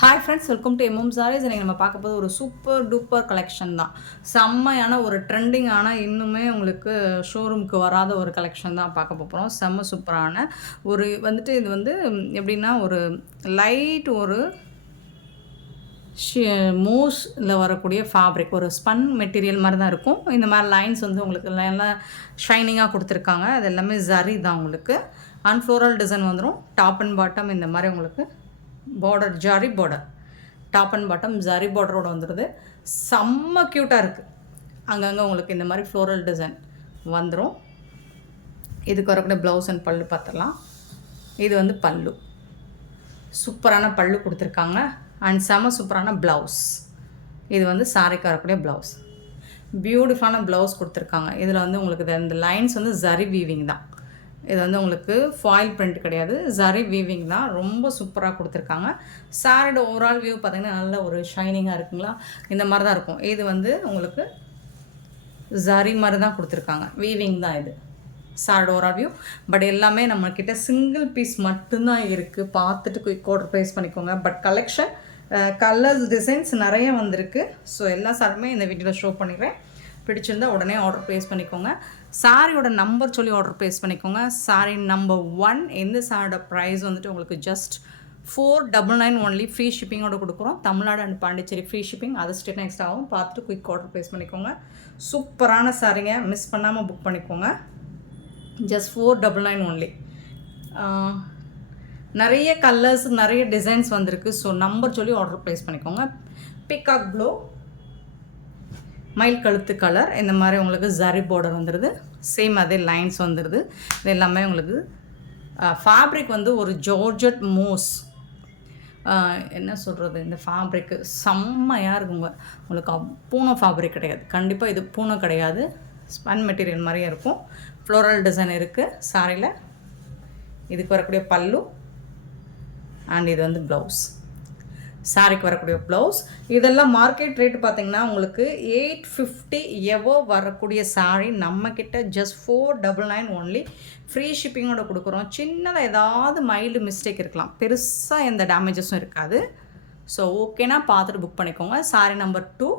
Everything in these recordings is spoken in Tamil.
Hi friends, welcome to MM sarees. இன்றைக்கி நம்ம பார்க்க போது ஒரு சூப்பர் டூப்பர் கலெக்ஷன் தான். செம்மையான ஒரு ட்ரெண்டிங்கான இன்னுமே உங்களுக்கு ஷோரூமுக்கு வராத ஒரு கலெக்ஷன் தான் பார்க்க போகிறோம். செம்ம சூப்பரான ஒரு இது வந்து எப்படின்னா ஒரு லைட் ஒரு மூஸில் வரக்கூடிய ஃபேப்ரிக், ஒரு ஸ்பன் மெட்டீரியல் மாதிரி தான் இருக்கும். இந்த மாதிரி லைன்ஸ் வந்து உங்களுக்கு எல்லாம் ஷைனிங்காக கொடுத்துருக்காங்க. அது எல்லாமே ஜரி தான் உங்களுக்கு. அண்ட் ஃப்ளோரல் டிசைன் வந்துடும். டாப் அண்ட் பாட்டம் இந்த மாதிரி உங்களுக்கு border, zari border, top and bottom zari பார்டரோடு வந்துடுது. செம்ம க்யூட்டாக இருக்குது. அங்கங்கே உங்களுக்கு இந்த மாதிரி ஃப்ளோரல் டிசைன் வந்துடும். இதுக்கு வரக்கூடிய ப்ளவுஸ் அண்ட் பல்லு பார்த்துடலாம். இது வந்து பல்லு, சூப்பரான பல்லு கொடுத்துருக்காங்க. அண்ட் செம்ம சூப்பரான ப்ளவுஸ். இது வந்து சாரிக்கு வரக்கூடிய ப்ளவுஸ், பியூட்டிஃபுல்லான ப்ளவுஸ் கொடுத்துருக்காங்க. இதில் வந்து உங்களுக்கு இந்த லைன்ஸ் வந்து ஜரி வீவிங் தான். இது வந்து உங்களுக்கு ஃபாயில் பிரிண்ட் கிடையாது, ஜரி வீவிங் தான். ரொம்ப சூப்பராக கொடுத்துருக்காங்க. சாரியோட ஓவரால் வியூ பார்த்திங்கன்னா நல்ல ஒரு ஷைனிங்காக இருக்குங்களா, இந்த மாதிரி தான் இருக்கும். இது வந்து உங்களுக்கு ஜரி மாதிரி தான் கொடுத்துருக்காங்க, வீவிங் தான் இது சாரியோட ஓவரால் வியூ. பட் எல்லாமே நம்மக்கிட்ட சிங்கிள் பீஸ் மட்டும்தான் இருக்குது. பார்த்துட்டு குயிக் ஆர்டர் ப்ளேஸ் பண்ணிக்கோங்க. பட் கலெக்ஷன், கலர்ஸ், டிசைன்ஸ் நிறைய வந்திருக்கு. ஸோ எல்லா சாரியுமே இந்த வீடியோவில் ஷோ பண்ணிடுறேன். பிடிச்சிருந்தால் உடனே ஆர்டர் ப்ளேஸ் பண்ணிக்கோங்க. சாரியோட நம்பர் சொல்லி ஆர்டர் ப்ளேஸ் பண்ணிக்கோங்க. Sorry number 1. எந்த சாரியோட ப்ரைஸ் வந்துட்டு உங்களுக்கு ஜஸ்ட் 499 ஒன்லி. ஃப்ரீ ஷிப்பிங்கோடு கொடுக்குறோம். Tamil Nadu and Pondicherry free shipping. அது ஸ்டேட் நெக்ஸ்ட் ஆகும். பார்த்துட்டு குயிக் ஆர்டர் ப்ளேஸ் பண்ணிக்கோங்க. சூப்பரான சாரிங்க, மிஸ் பண்ணாமல் புக் பண்ணிக்கோங்க. Just 499 only. நிறைய கலர்ஸ், நிறைய டிசைன்ஸ் வந்திருக்கு. ஸோ நம்பர் சொல்லி ஆர்டர் ப்ளேஸ் பண்ணிக்கோங்க. பிகாக் ப்ளூ, மயில் கழுத்து கலர், இந்த மாதிரி உங்களுக்கு ஜரி பார்டர் வந்துடுது. சேம் அதே லைன்ஸ் வந்துடுது. இது எல்லாமே உங்களுக்கு ஃபேப்ரிக் வந்து ஒரு ஜார்ஜட் மூஸ், என்ன சொல்கிறது, இந்த ஃபேப்ரிக்கு செம்மையாக இருக்குங்க. உங்களுக்கு பூனை ஃபேப்ரிக் கிடையாது, கண்டிப்பாக இது பூனை கிடையாது. ஸ்பன் மெட்டீரியல் மாதிரியே இருக்கும். ஃப்ளோரல் டிசைன் இருக்குது சாரியில். இதுக்கு வரக்கூடிய பல்லு அண்ட் இது வந்து ப்ளவுஸ், சாரிக்கு வரக்கூடிய ப்ளவுஸ். இதெல்லாம் மார்க்கெட் ரேட்டு பார்த்திங்கன்னா உங்களுக்கு 850 எவோ வரக்கூடிய சாரீ நம்மக்கிட்ட ஜஸ்ட் 499 ஒன்லி. ஃப்ரீ ஷிப்பிங்கோட கொடுக்குறோம். சின்னதாக ஏதாவது மைல்டு மிஸ்டேக் இருக்கலாம், பெருசாக எந்த டேமேஜஸும் இருக்காது. ஸோ ஓகேனா பார்த்துட்டு புக் பண்ணிக்கோங்க. சாரீ நம்பர் 2.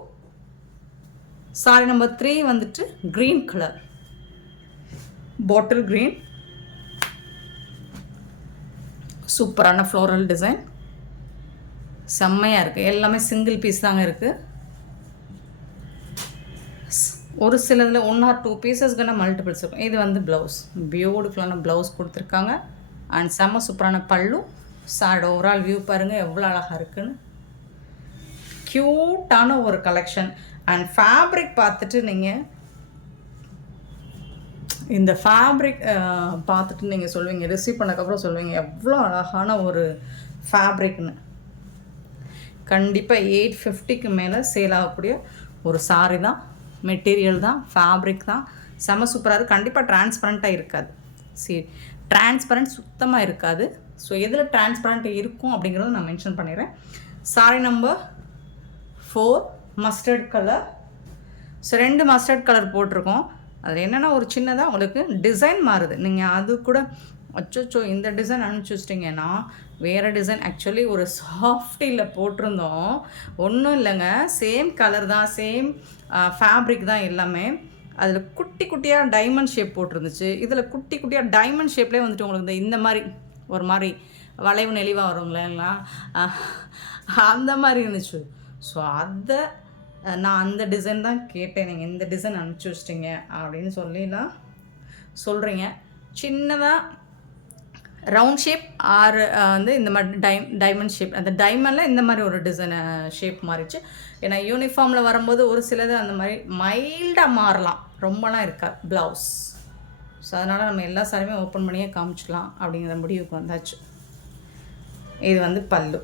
சாரீ நம்பர் 3 வந்துட்டு க்ரீன் கலர், பாட்டில் க்ரீன், சூப்பரான ஃப்ளோரல் டிசைன், செம்மையாக இருக்குது. எல்லாமே சிங்கிள் பீஸ் தாங்க இருக்குது. ஒரு சிலதில் 1 or 2 பீசஸ்க்கான மல்டிபிள்ஸ் இருக்கும். இது வந்து ப்ளவுஸ், பியூட்டிஃபுல்லான ப்ளவுஸ் கொடுத்துருக்காங்க. அண்ட் செம்ம சூப்பரான பல்லு. சாரோட ஓவரால் வியூ பாருங்கள் எவ்வளோ அழகாக இருக்குன்னு. க்யூட்டான ஒரு கலெக்ஷன். அண்ட் ஃபேப்ரிக் பார்த்துட்டு நீங்கள் இந்த ஃபேப்ரிக் பார்த்துட்டு நீங்கள் சொல்வீங்க, ரிசீவ் பண்ணக்கப்புறம் சொல்வீங்க எவ்வளோ அழகான ஒரு ஃபேப்ரிக்னு. கண்டிப்பாக 850க்கு மேலே சேல் ஆகக்கூடிய ஒரு சாரி தான், மெட்டீரியல் தான், ஃபேப்ரிக் தான். செம சூப்பராக இருக்குது. கண்டிப்பாக டிரான்ஸ்பரண்ட்டாக இருக்காது. சரி, டிரான்ஸ்பரண்ட் சுத்தமாக இருக்காது. ஸோ எதில் டிரான்ஸ்பரண்ட் இருக்கும் அப்படிங்கிறத நான் மென்ஷன் பண்ணிடுறேன். Sorry number 4 mustard colour. So 2 mustard colour போட்டிருக்கோம். அதில் என்னென்னா ஒரு சின்னதாக உங்களுக்கு டிசைன் மாறுது. நீங்கள் அது கூட அச்சோ இந்த டிசைன் அனுப்பிச்சி வச்சிட்டிங்கன்னா வேறு டிசைன். ஆக்சுவலி ஒரு சாஃப்டியில் போட்டிருந்தோம், ஒன்றும் இல்லைங்க, சேம் கலர் தான், சேம் ஃபேப்ரிக் தான் எல்லாமே. அதில் குட்டி குட்டியாக டைமண்ட் ஷேப் போட்டிருந்துச்சு. இதில் குட்டி குட்டியாக டைமண்ட் ஷேப்லேயே வந்துட்டு உங்களுக்கு இந்த மாதிரி ஒரு மாதிரி வளைவு நெளிவாக வருங்களா, அந்த மாதிரி இருந்துச்சு. ஸோ அதை நான் அந்த டிசைன் தான் கேட்டேன். நீங்கள் இந்த டிசைன் அனுப்பிச்சி வச்சிட்டிங்க அப்படின்னு சொல்லிலாம் சொல்கிறீங்க. சின்னதாக ரவுண்ட் ஷேப் ஆர் வந்து இந்த மாதிரி டைமண்ட் ஷேப், அந்த டைமண்டில் இந்த மாதிரி ஒரு டிசைனை ஷேப் மாறிச்சு. ஏன்னா யூனிஃபார்மில் வரும்போது ஒரு சிலது அந்த மாதிரி மைல்டாக மாறலாம், ரொம்பலாம் இருக்காது ப்ளவுஸ். ஸோ அதனால் நம்ம எல்லா சாரியுமே ஓப்பன் பண்ணியே காமிச்சிக்கலாம் அப்படிங்கிற முடிவுக்கு வந்தாச்சு. இது வந்து பல்லு.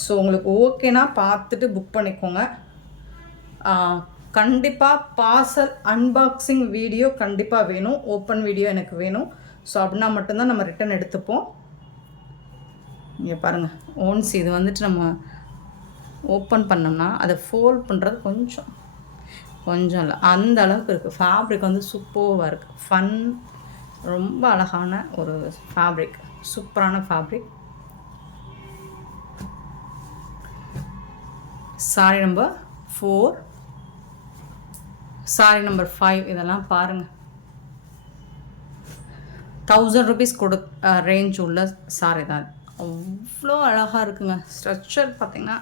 ஸோ உங்களுக்கு ஓகேனா பார்த்துட்டு புக் பண்ணிக்கோங்க. கண்டிப்பாக பார்சல் அன்பாக்சிங் வீடியோ கண்டிப்பாக வேணும், ஓப்பன் வீடியோ எனக்கு வேணும். ஸோ அப்படின்னா மட்டும்தான் நம்ம ரிட்டன் எடுத்துப்போம். இங்கே பாருங்கள், ஓன்ஸ் இது வந்துட்டு நம்ம ஓப்பன் பண்ணோம்னா அதை ஃபோல்ட் பண்ணுறது கொஞ்சம் இல்லை, அந்த அளவுக்கு இருக்குது. ஃபேப்ரிக் வந்து சூப்பராக இருக்குது. ஃபன், ரொம்ப அழகான ஒரு ஃபேப்ரிக், சூப்பரான fabric. Sorry number 4, sorry number 5. இதெல்லாம் பாருங்கள், 1000 rupees ரேஞ்ச் உள்ள சாரி தான். அவ்வளோ அழகாக இருக்குங்க. ஸ்ட்ரக்சர் பார்த்திங்கன்னா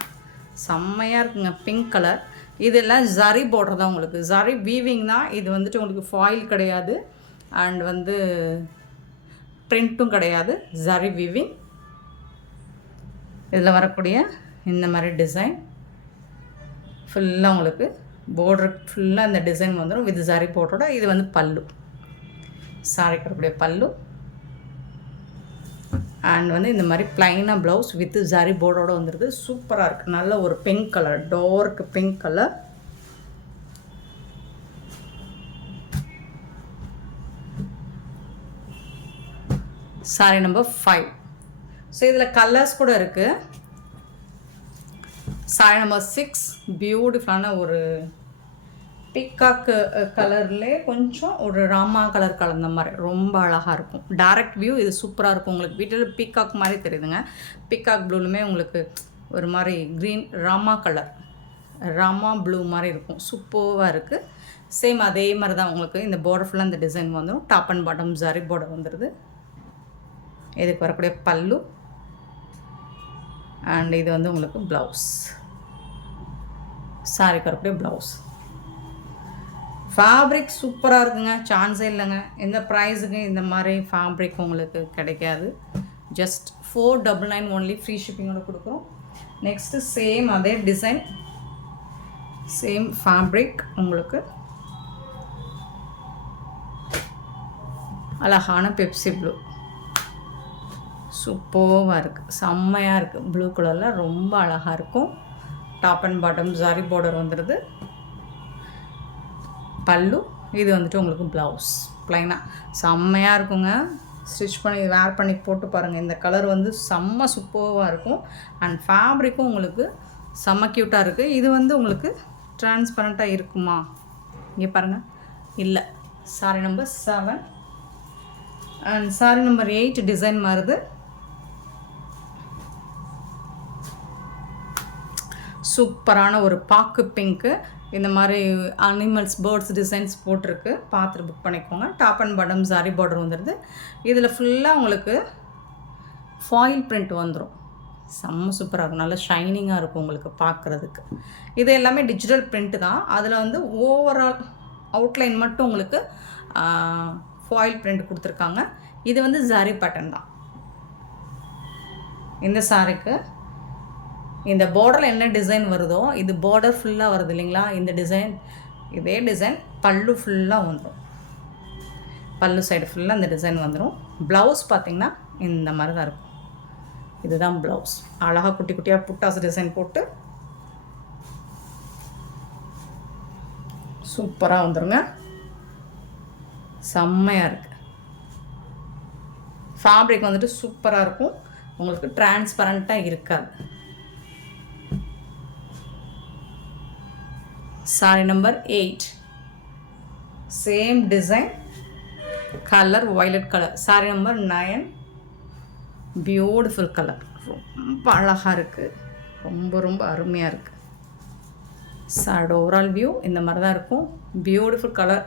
செம்மையாக இருக்குங்க. Pink colour. இதெல்லாம் ஜரி பார்டர் தான் உங்களுக்கு. ஜரி வீவிங் தான் இது. வந்துட்டு உங்களுக்கு ஃபாயில் கிடையாது அண்ட் வந்து பிரிண்ட்டும் கிடையாது. ஜரி வீவிங். இதில் வரக்கூடிய இந்த மாதிரி டிசைன் ஃபுல்லாக உங்களுக்கு பார்டர் ஃபுல்லாக இந்த டிசைன் வந்துடும் வித் ஜரி பார்டரோட. இது வந்து பல்லு, சாரிக்கு வரக்கூடிய பல்லு. அண்ட் வந்து இந்த மாதிரி ப்ளைனாக ப்ளவுஸ் வித் ஜரி பார்டரோட வந்துடுது. சூப்பராக இருக்குது. நல்ல ஒரு pink colour, dark pink colour. Sari number 5. So இதில் கலர்ஸ் கூட இருக்குது. சாரி நம்பர் 6 பியூட்டிஃபுல்லான ஒரு பிக்காக்கு கலர்லேயே கொஞ்சம் ஒரு ராமா கலர் கலந்த மாதிரி ரொம்ப அழகாக இருக்கும். டைரக்ட் வியூ இது சூப்பராக இருக்கும். உங்களுக்கு வீட்டில் பீகாக் மாதிரி தெரியுதுங்க. பீகாக் ப்ளூலுமே உங்களுக்கு ஒரு மாதிரி green Rama colour, Rama blue மாதிரி இருக்கும். சூப்பராக இருக்குது. சேம் அதே மாதிரி தான் உங்களுக்கு இந்த பார்டர் ஃபுல்லாக இந்த டிசைன் வந்துடும். Top and bottom zari border வந்துடுது. இதுக்கு வரக்கூடிய பல்லு அண்ட் இது வந்து உங்களுக்கு ப்ளவுஸ். சாரிக்கு வரக்கூடிய ப்ளவுஸ். ஃபேப்ரிக் சூப்பராக இருக்குங்க. சான்ஸே இல்லைங்க. இந்த ப்ரைஸுக்கு இந்த மாதிரி ஃபேப்ரிக் உங்களுக்கு கிடைக்காது. Just 499 only. ஃப்ரீ ஷிப்பிங்கோட கொடுக்குறோம். நெக்ஸ்ட்டு சேம் அதே டிசைன், சேம் ஃபேப்ரிக் உங்களுக்கு அழகான பெப்சி ப்ளூ. சூப்பராக இருக்குது, செம்மையாக இருக்குது. ப்ளூ கலரில் ரொம்ப அழகாக இருக்கும். Top and bottom zari border வந்துடுது. பல்லு. இது வந்துட்டு உங்களுக்கு ப்ளவுஸ் ப்ளைனாக செம்மையாக இருக்குங்க. ஸ்டிச் பண்ணி வேர் பண்ணி போட்டு பாருங்கள். இந்த கலர் வந்து செம்ம சூப்பராக இருக்கும். அண்ட் ஃபேப்ரிக்கும் உங்களுக்கு செம்ம க்யூட்டாக இருக்குது. இது வந்து உங்களுக்கு ட்ரான்ஸ்பரண்ட்டாக இருக்குமா? இங்கே பாருங்கள், இல்லை. Sorry number 7 and sorry number 8 design வருது. சூப்பரான ஒரு பாக்கு பிங்க்கு. இந்த மாதிரி அனிமல்ஸ், பேர்ட்ஸ் டிசைன்ஸ் போட்டிருக்கு. பார்த்துட்டு புக் பண்ணிக்கோங்க. Top and bottom zari border வந்துடுது. இதில் ஃபுல்லாக உங்களுக்கு ஃபாயில் பிரிண்ட் வந்துடும். செம்ம சூப்பராக இருக்கும். நல்லா ஷைனிங்காக இருக்கும் உங்களுக்கு பார்க்குறதுக்கு. இது எல்லாமே டிஜிட்டல் பிரிண்ட்டு தான். அதில் வந்து ஓவரால் அவுட்லைன் மட்டும் உங்களுக்கு ஃபாயில் பிரிண்ட் கொடுத்துருக்காங்க. இது வந்து ஜரி பேட்டர்ன் தான். இந்த சாரிக்கு இந்த பார்டரில் என்ன டிசைன் வருதோ இது பார்டர் ஃபுல்லாக வருது இல்லைங்களா? இந்த டிசைன், இதே டிசைன் பல்லு ஃபுல்லாக வந்துடும். பல்லு சைடு ஃபுல்லாக இந்த டிசைன் வந்துடும். ப்ளவுஸ் பார்த்திங்கன்னா இந்த மாதிரி தான் இருக்கும். இதுதான் ப்ளவுஸ். அழகாக குட்டி குட்டியாக புட்டாஸ் டிசைன் போட்டு சூப்பராக வந்துடுங்க. செம்மையாக இருக்குது. ஃபேப்ரிக் வந்துட்டு சூப்பராக இருக்கும். உங்களுக்கு டிரான்ஸ்பரண்ட்டாக இருக்காது. Sorry number 8 same design, colour violet colour. Sari number 9 beautiful colour. ரொம்ப அழகாக இருக்குது. ரொம்ப ரொம்ப அருமையாக இருக்குது. சாரோட ஓவரால் வியூ இந்த மாதிரி தான் இருக்கும். Beautiful colour.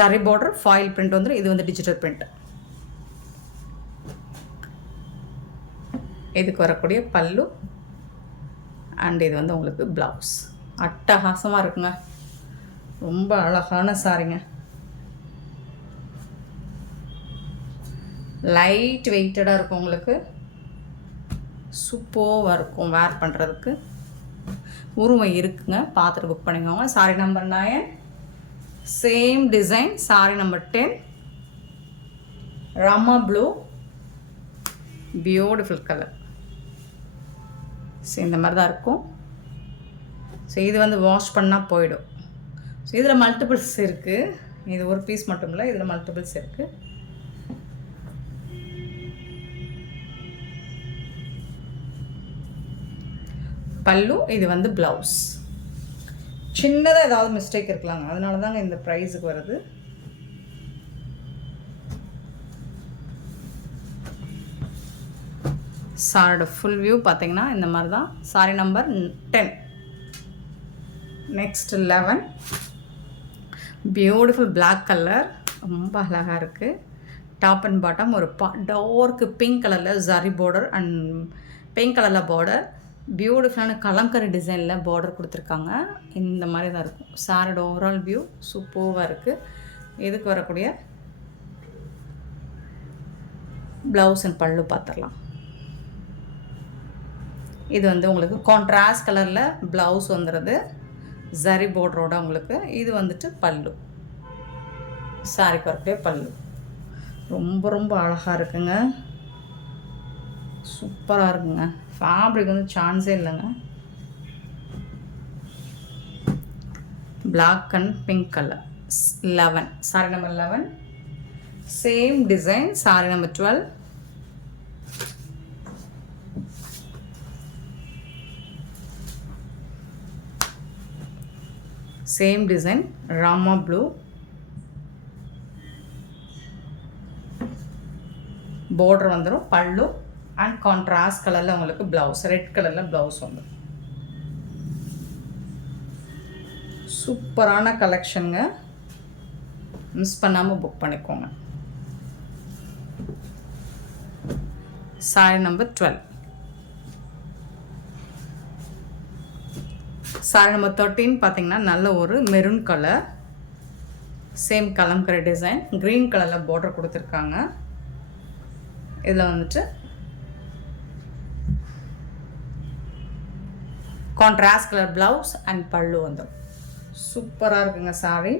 Zari border, foil print வந்துடும். இது வந்து டிஜிட்டல் பிரிண்ட். இதுக்கு வரக்கூடிய பல்லு அண்ட் இது வந்து உங்களுக்கு ப்ளவுஸ். அட்டகாசமாக இருக்குங்க. ரொம்ப அழகான சாரிங்க. லைட் வெயிட்டடாக இருக்கும். உங்களுக்கு சூப்பராக இருக்கும் வேர் பண்ணுறதுக்கு. உருவம் இருக்குங்க. பார்த்துட்டு புக் பண்ணிக்கோங்க. Sorry number 9 same design. Sari number 10 Rama blue, beautiful colour. So இந்த மாதிரி தான் இருக்கும். ஸோ இது வந்து வாஷ் பண்ணால் போயிடும். ஸோ இதில் மல்டிபிள்ஸ் இருக்குது. இது ஒரு பீஸ் மட்டும் இல்லை, இதில் மல்டிபிள்ஸ் இருக்குது. பல்லு. இது வந்து ப்ளவுஸ். சின்னதாக ஏதாவது மிஸ்டேக் இருக்கலாங்க, அதனால தாங்க இந்த ப்ரைஸுக்கு வருது. சாரியோட ஃபுல் வியூ பார்த்தீங்கன்னா இந்த மாதிரி தான். Sari number 10. Next 11. Beautiful black colour, ரொம்ப அழகாக இருக்குது. டாப் அண்ட் பாட்டம் ஒரு டார்க் பிங்க் கலரில் ஜரி பார்டர் அண்ட் பிங்க் கலரில் பார்டர். பியூட்டிஃபுல்லான கலம்கரி டிசைனில் பார்டர் கொடுத்துருக்காங்க. இந்த மாதிரி தான் இருக்கும். சாரோட ஓவரால் வியூ சூப்பராக இருக்குது. இதுக்கு வரக்கூடிய ப்ளவுஸ் அண்ட் பல்லு பார்த்துடலாம். இது வந்து உங்களுக்கு கான்ட்ராஸ்ட் கலரில் ப்ளவுஸ் வந்துடுது, ஜரி பார்டரோட உங்களுக்கு. இது வந்துட்டு பல்லு, சாரிக்கு வரக்கூடிய பல்லு. ரொம்ப ரொம்ப அழகாக இருக்குங்க, சூப்பராக இருக்குங்க. ஃபேப்ரிக் வந்து சான்ஸே இல்லைங்க. Black and pink colour. 11 sari number 11. Same design sari number 12. Same design Rama blue, border வந்துடும், பல்லு அண்ட் கான்ட்ராஸ்ட் கலரில் உங்களுக்கு ப்ளவுஸ், ரெட் கலரில் ப்ளவுஸ் வந்துடும். சூப்பரான கலெக்ஷனுங்க, மிஸ் பண்ணாமல் புக் பண்ணிக்கோங்க. Sorry number 12. சாரி நம்பர் 13 பார்த்தீங்கன்னா நல்ல ஒரு maroon colour, same kalamkari design, green கலரில் பார்டர் கொடுத்துருக்காங்க. இதில் வந்துட்டு கான்ட்ராஸ்ட் கலர் ப்ளவுஸ் அண்ட் பல்லு வந்துடும். சூப்பராக இருக்குங்க சாரி.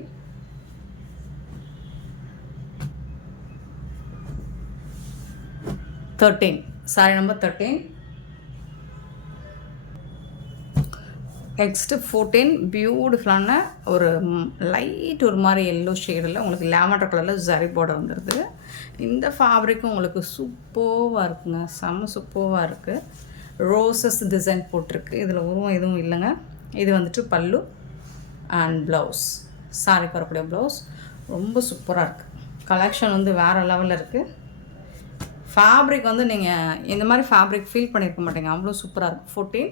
Sorry number 13. நெக்ஸ்ட்டு 14. பியூட்டிஃபுல்லான ஒரு லைட் ஒரு மாதிரி எல்லோ ஷேடில் உங்களுக்கு லாவெண்டர் கலரில் ஜரி பார்டர் வந்துடுது. இந்த ஃபேப்ரிக்கும் உங்களுக்கு சூப்பராக இருக்குங்க, செம்ம சூப்பராக இருக்குது. ரோசஸ் டிசைன் போட்டிருக்கு, இதில் உருவம் எதுவும் இல்லைங்க. இது வந்துட்டு பல்லு அண்ட் ப்ளவுஸ், சாரிக்கு வரக்கூடிய ப்ளவுஸ். ரொம்ப சூப்பராக இருக்குது. கலெக்ஷன் வந்து வேறு லெவலில் இருக்குது. ஃபேப்ரிக் வந்து நீங்கள் இந்த மாதிரி ஃபேப்ரிக் ஃபீல் பண்ணியிருக்க மாட்டீங்க, அவ்வளோ சூப்பராக இருக்குது. 14,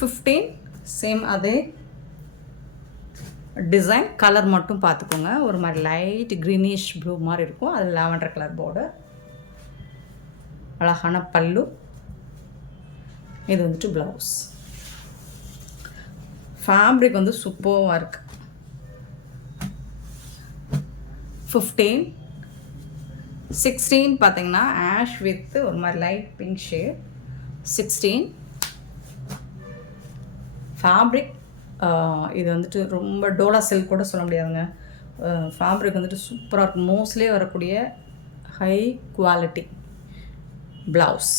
15 சேம் அதே டிசைன், கலர் மட்டும் பார்த்துக்கோங்க. ஒரு மாதிரி லைட் க்ரீனிஷ் ப்ளூ மாதிரி இருக்கும், அது லாவெண்டர் கலர் பார்டர், அழகான பல்லு. இது வந்துட்டு ப்ளவுஸ். ஃபேப்ரிக் வந்து சூப்பராக இருக்குது. 15, 16 பார்த்தீங்கன்னா ஆஷ் வித் ஒரு மாதிரி லைட் பிங்க் ஷேட். 16 ஃபேப்ரிக் இது வந்துட்டு ரொம்ப டோலா சில்க் கூட சொல்ல முடியாதுங்க. ஃபேப்ரிக் வந்துட்டு சூப்பராக இருக்கும். மோஸ்ட்லி வரக்கூடிய high quality blouse.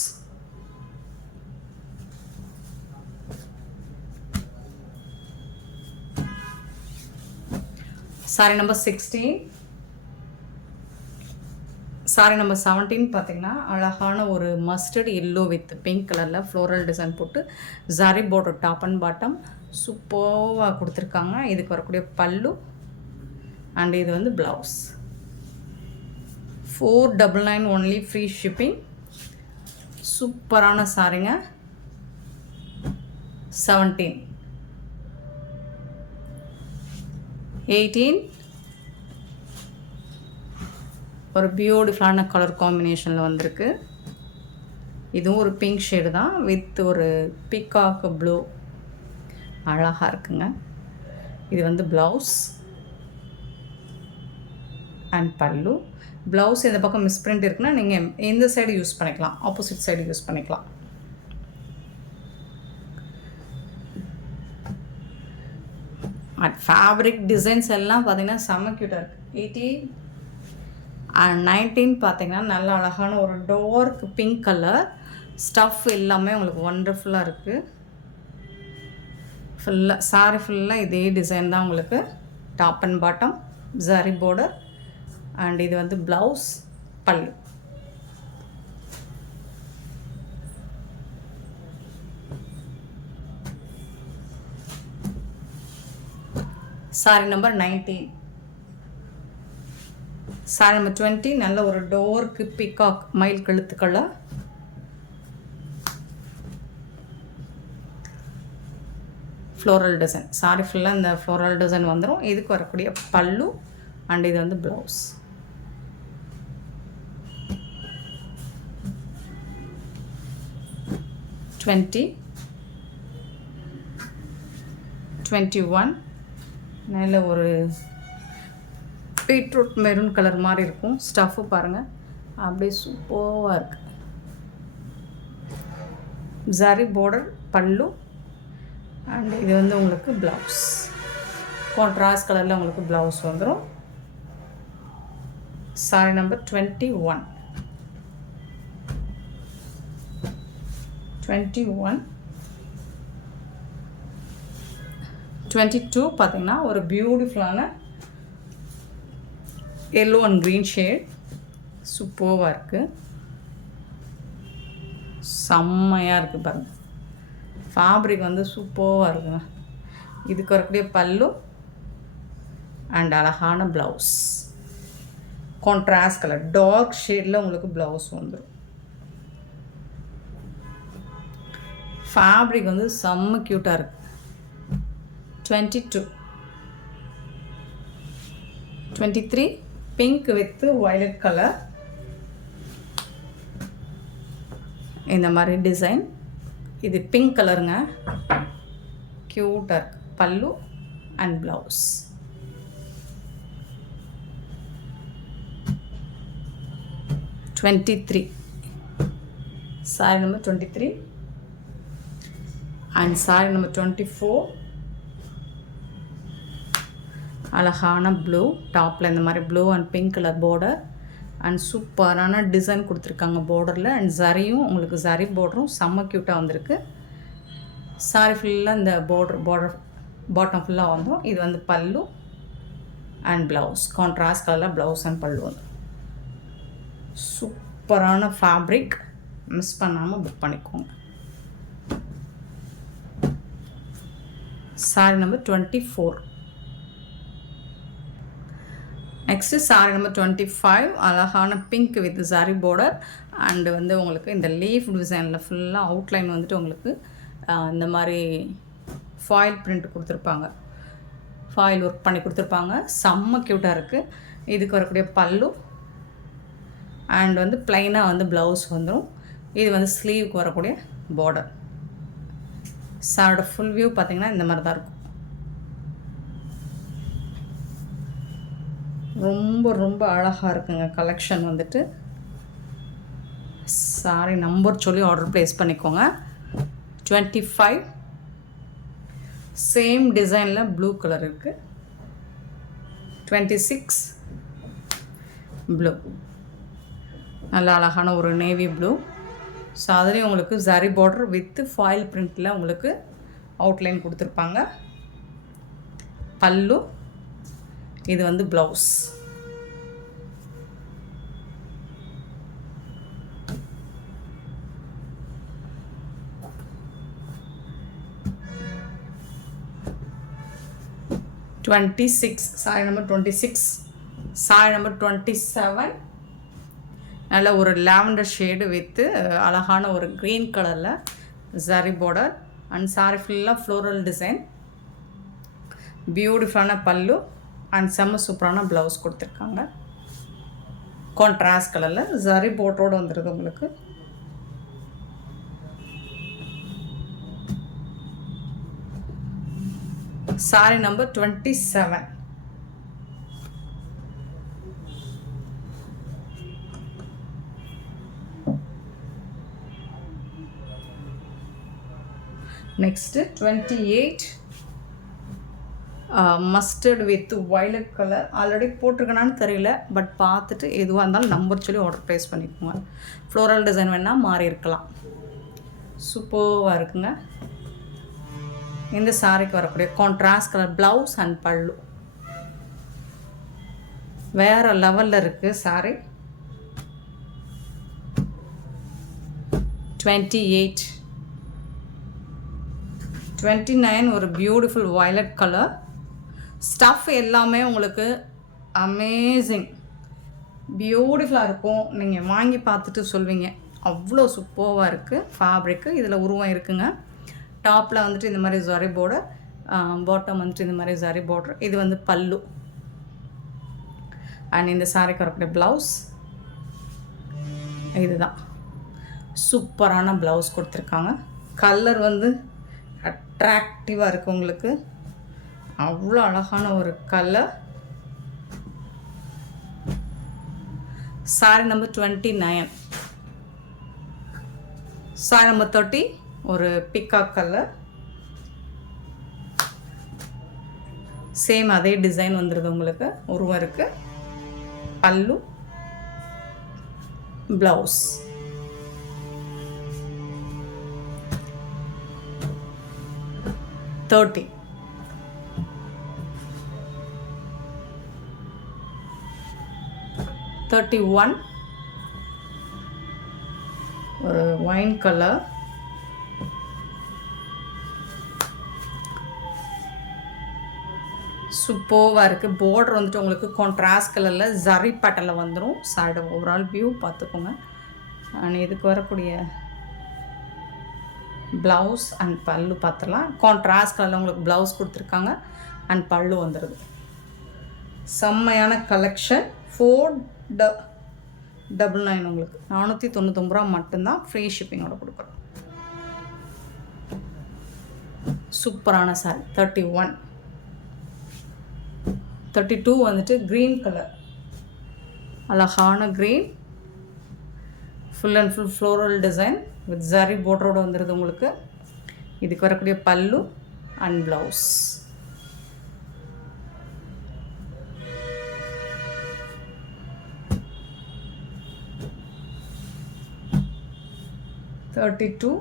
Sorry number 16. Sorry number 17 பார்த்தீங்கன்னா அழகான ஒரு மஸ்டர்ட் எல்லோ வித் பிங்க் கலரில் ஃப்ளோரல் டிசைன் போட்டு zari border top and bottom சூப்பராக கொடுத்துருக்காங்க. இதுக்கு வரக்கூடிய பல்லு அண்ட் இது வந்து ப்ளவுஸ். 499 only, free shipping. சூப்பரான சாரிங்க. 17, 18 ஒரு பியூட்டிஃபுல்லான கலர் காம்பினேஷனில் வந்திருக்கு. இதுவும் ஒரு பிங்க் ஷேடு தான் வித் ஒரு பீகாக் ப்ளூ, அழகாக இருக்குங்க. இது வந்து ப்ளவுஸ் அண்ட் பல்லு. ப்ளவுஸ் இந்த பக்கம் மிஸ்பிரிண்ட் இருக்குன்னா நீங்கள் இந்த சைடு யூஸ் பண்ணிக்கலாம், ஆப்போசிட் சைடு யூஸ் பண்ணிக்கலாம். அண்ட் ஃபேப்ரிக் டிசைன்ஸ் எல்லாம் பார்த்தீங்கன்னா செம்ம க்யூட்டாக இருக்குது. 18 அண்ட் 19 பார்த்தீங்கன்னா நல்ல அழகான ஒரு டார்க் பிங்க் கலர் ஸ்டஃப் எல்லாமே உங்களுக்கு ஒண்டர்ஃபுல்லாக இருக்குது. ஃபுல்லாக சாரி ஃபுல்லாக இதே டிசைன் தான் உங்களுக்கு. Top and bottom zari border and இது வந்து ப்ளவுஸ், பல்லு. Sorry number 19. சாரி நம்பர் 20 நல்ல ஒரு டோர்க்கு பீகாக் மயில் கழுத்து கலர் ஃப்ளோரல் டிசைன். சாரி ஃபுல்லாக இந்த ஃப்ளோரல் டிசைன் வந்துடும். இதுக்கு வரக்கூடிய பல்லு அண்ட் இது வந்து ப்ளவுஸ். டுவெண்ட்டி 21 நல்ல ஒரு பீட்ரூட் மெரூன் கலர் மாதிரி இருக்கும். ஸ்டஃப்பு பாருங்கள் அப்படியே சூப்பராக இருக்குது. ஜரி பார்டர் பல்லு அண்ட் இது வந்து உங்களுக்கு ப்ளவுஸ். கான்ட்ராஸ்ட் கலரில் உங்களுக்கு ப்ளவுஸ் வந்துடும். Sorry number 21. 22 பார்த்தீங்கன்னா ஒரு பியூட்டிஃபுல்லான எல்லோ அண்ட் க்ரீன் ஷேட். சூப்பராக இருக்குது, செம்மையாக இருக்குது பாருங்கள். ஃபேப்ரிக் வந்து சூப்பராக இருக்குங்க. இதுக்கு வரக்கூடிய பல்லு அண்ட் அழகான ப்ளவுஸ். கான்ட்ராஸ்ட் கலர் டார்க் ஷேடில் உங்களுக்கு ப்ளவுஸ் வந்துடும். ஃபேப்ரிக் வந்து செம்ம க்யூட்டாக இருக்குது. 22 23 பிங்க் வித் வயலட் கலர். இந்த மாதிரி டிசைன். இது பிங்க் கலருங்க, க்யூட்டாக இருக்குது. பல்லு and blouse. Sorry number 23 and sorry number 24. அழகான ப்ளூ டாப்பில் இந்த மாதிரி blue and pink colour border and சூப்பரான டிசைன் கொடுத்துருக்காங்க பார்டரில். அண்ட் ஜரியும் உங்களுக்கு ஜரி பார்டரும் செம்ம க்யூட்டாக வந்திருக்கு. சாரி ஃபுல்லாக இந்த பார்டர் பாட்டம் ஃபுல்லாக வந்துடும். இது வந்து பல்லு அண்ட் ப்ளவுஸ். கான்ட்ராஸ்ட் கலரில் ப்ளவுஸ் அண்ட் பல்லு வந்து சூப்பரான ஃபேப்ரிக். மிஸ் பண்ணாமல் புக் பண்ணிக்கோங்க. Sorry number 24. Next sorry number 25. அழகான pink with sorry border and வந்து உங்களுக்கு இந்த லீஃப் டிசைனில் ஃபுல்லாக அவுட்லைன் வந்துட்டு உங்களுக்கு இந்த மாதிரி ஃபாயில் பிரிண்ட் கொடுத்துருப்பாங்க, ஃபாயில் ஒர்க் பண்ணி கொடுத்துருப்பாங்க. செம்ம க்யூட்டாக இருக்குது. இதுக்கு வரக்கூடிய பல்லு அண்ட் வந்து ப்ளைனாக வந்து ப்ளவுஸ் வந்துடும். இது வந்து ஸ்லீவுக்கு வரக்கூடிய பார்டர். சாரோட ஃபுல் வியூ பார்த்திங்கன்னா இந்த மாதிரி தான் இருக்கும். ரொம்ப ரொம்ப அழகாக இருக்குங்க கலெக்ஷன் வந்துட்டு. சாரி நம்பர் சொல்லி ஆர்டர் ப்ளேஸ் பண்ணிக்கோங்க. 25 சேம் டிசைனில் ப்ளூ கலர் இருக்குது. 26 ப்ளூ, நல்ல அழகான ஒரு நேவி ப்ளூ. ஸோ அதுலேயும் உங்களுக்கு ஜரி பார்டர் வித் ஃபாயில் பிரிண்டில் உங்களுக்கு அவுட்லைன் கொடுத்துருப்பாங்க. பல்லு, இது வந்து blouse. Sorry number 26. Sorry number 27 நல்ல ஒரு லாவெண்டர் ஷேடு வித்து அழகான ஒரு க்ரீன் கலரில் ஜரி பார்டர் அண்ட் சாரி ஃபுல்லாக ஃப்ளோரல் டிசைன். பியூட்டிஃபுல்லான பல்லு அண்ட் செம்ம சூப்பரான ப்ளவுஸ் கொடுத்துருக்காங்க. கான்ட்ராஸ்ட் கலரில் ஜரி பார்டரோடு வந்துடுது உங்களுக்கு. Sari number 27. Next 28 mustard with violet colour. Already போட்டிருக்கேனான்னு தெரியல, பட் பார்த்துட்டு எதுவாக இருந்தாலும் நம்பர் சொல்லி ஆர்டர் ப்ளேஸ் பண்ணிக்கோங்க. ஃப்ளோரல் டிசைன் வேணால் மாறி இருக்கலாம். சூப்பராக இருக்குங்க. இந்த சாரிக்கு வரக்கூடிய கான்ட்ராஸ்ட் கலர் ப்ளவுஸ் அண்ட் பல்லு வேறு லெவலில் இருக்குது சாரி. 28 29 ஒரு பியூட்டிஃபுல் வயலட் கலர். ஸ்டஃப் எல்லாமே உங்களுக்கு அமேசிங் பியூட்டிஃபுல்லாக இருக்கும். நீங்கள் வாங்கி பார்த்துட்டு சொல்வீங்க, அவ்வளோ சூப்பராக இருக்குது ஃபேப்ரிக்கு. இதில் உருவம் இருக்குங்க. டாப்பில் வந்துட்டு இந்த மாதிரி ஜரி பார்டர் பாட்டம் வந்துட்டு இந்த மாதிரி சாரி பார்டர். இது வந்து பல்லு. அண்ட் இந்த சாரிக்கு வரக்கூடிய ப்ளவுஸ் இதுதான். சூப்பரான ப்ளவுஸ் கொடுத்துருக்காங்க. கலர் வந்து அட்ராக்டிவாக இருக்குது உங்களுக்கு. அவ்வளோ அழகான ஒரு colour. Sari number 29. Sorry number 30 ஒரு பிக்காக் கலர். சேம் அதே டிசைன் வந்துடுது உங்களுக்கு. உருவம் இருக்குது. பல்லு ப்ளவுஸ். $30. $31 ஒரு ஒயின் கலர். சூப்பராக இருக்குது. பார்டர் வந்துட்டு உங்களுக்கு கான்ட்ராஸ்ட் கலரில் ஜரி பேட்டர்னில் வந்துடும். சாரியோட ஓவரால் வியூ பார்த்துக்கோங்க. அண்ட் இதுக்கு வரக்கூடிய ப்ளவுஸ் அண்ட் பல்லு பார்த்துடலாம். கான்ட்ராஸ்ட் கலரில் உங்களுக்கு ப்ளவுஸ் கொடுத்துருக்காங்க அண்ட் பல்லு வந்துடுது. செம்மையான கலெக்ஷன். 499 உங்களுக்கு 499 ரூபா மட்டும்தான். ஃப்ரீ ஷிப்பிங்கோட கொடுக்குறோம். சூப்பரான சாரி. 31. 32 வந்துட்டு க்ரீன் கலர். அழகான green. Full and full floral design with zari பார்டரோடு வந்துடுது உங்களுக்கு. இதுக்கு வரக்கூடிய பல்லு அண்ட் ப்ளவுஸ். $32.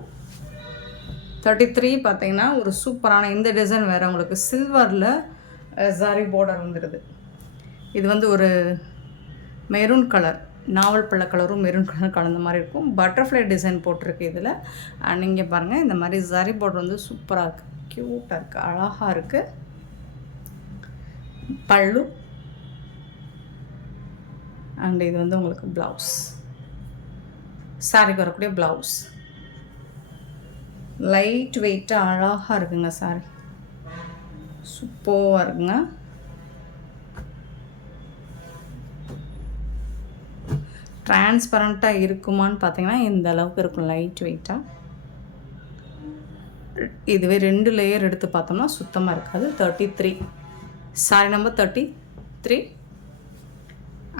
33 பார்த்தீங்கன்னா ஒரு சூப்பரான இந்த டிசைன் வேறு உங்களுக்கு. சில்வரில் ஜரி பார்டர் வந்துடுது. இது வந்து ஒரு மெரூன் கலர், நாவல் பழ கலரும் மெரூன் கலர் கலந்த மாதிரி இருக்கும். பட்டர்ஃப்ளை டிசைன் போட்டிருக்கு இதில். நீங்கள் பாருங்கள், இந்த மாதிரி ஜரி பார்டர் வந்து சூப்பராக இருக்குது. க்யூட்டாக இருக்குது. அழகாக இருக்குது. பல்லு அண்ட் இது வந்து உங்களுக்கு ப்ளவுஸ். சாரிக்கு வரக்கூடிய ப்ளவுஸ். லைட் வெயிட்டாக அழகாக இருக்குங்க சாரி. சூப்பராக இருக்குங்க. டிரான்ஸ்பரண்ட்டாக இருக்குமான்னு பார்த்தீங்கன்னா இந்த அளவுக்கு இருக்கும். லைட் வெயிட்டாக. இதுவே 2 லேயர் எடுத்து பார்த்தோம்னா சுத்தமாக இருக்காது. 33. சாரி நம்பர் 33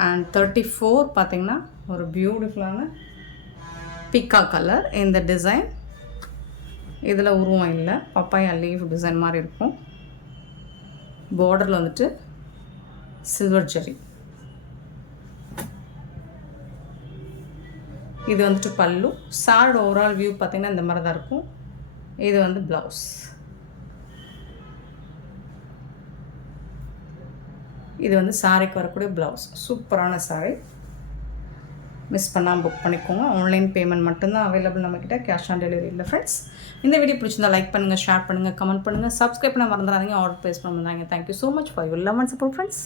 அண்ட் 34 பார்த்தீங்கன்னா ஒரு பியூட்டிஃபுல்லான பிக்கா கலர். இந்த டிசைன் இதில் உருவம் இல்லை, பப்பாயா லீஃப் டிசைன் மாதிரி இருக்கும். பார்டரில் வந்துட்டு சில்வர் ஜெரி. இது வந்துட்டு பல்லு. சாரோட ஓவரால் வியூ பார்த்திங்கன்னா இந்த மாதிரி தான் இருக்கும். இது வந்து ப்ளவுஸ். இது வந்து சாரிக்கு வரக்கூடிய ப்ளவுஸ். சூப்பரான சாரி. மிஸ் பண்ணாமல் புக் பண்ணிக்கோங்க. ஆன்லைன் பேமெண்ட் மட்டும்தான் அவைலபிள் நம்மக்கிட்ட. கேஷ் ஆன் டெலிவரி இல்லை ஃப்ரெண்ட்ஸ். இந்த வீடியோ பிடிச்சிருந்தா லைக் பண்ணுங்கள், ஷேர் பண்ணுங்கள், கமெண்ட் பண்ணுங்கள், சப்ஸ்கிரைப் பண்ண மறந்துடாதீங்க. ஆர்டர் ப்ளேஸ் பண்ண வந்தாங்க. Thank you so much for your love and support friends.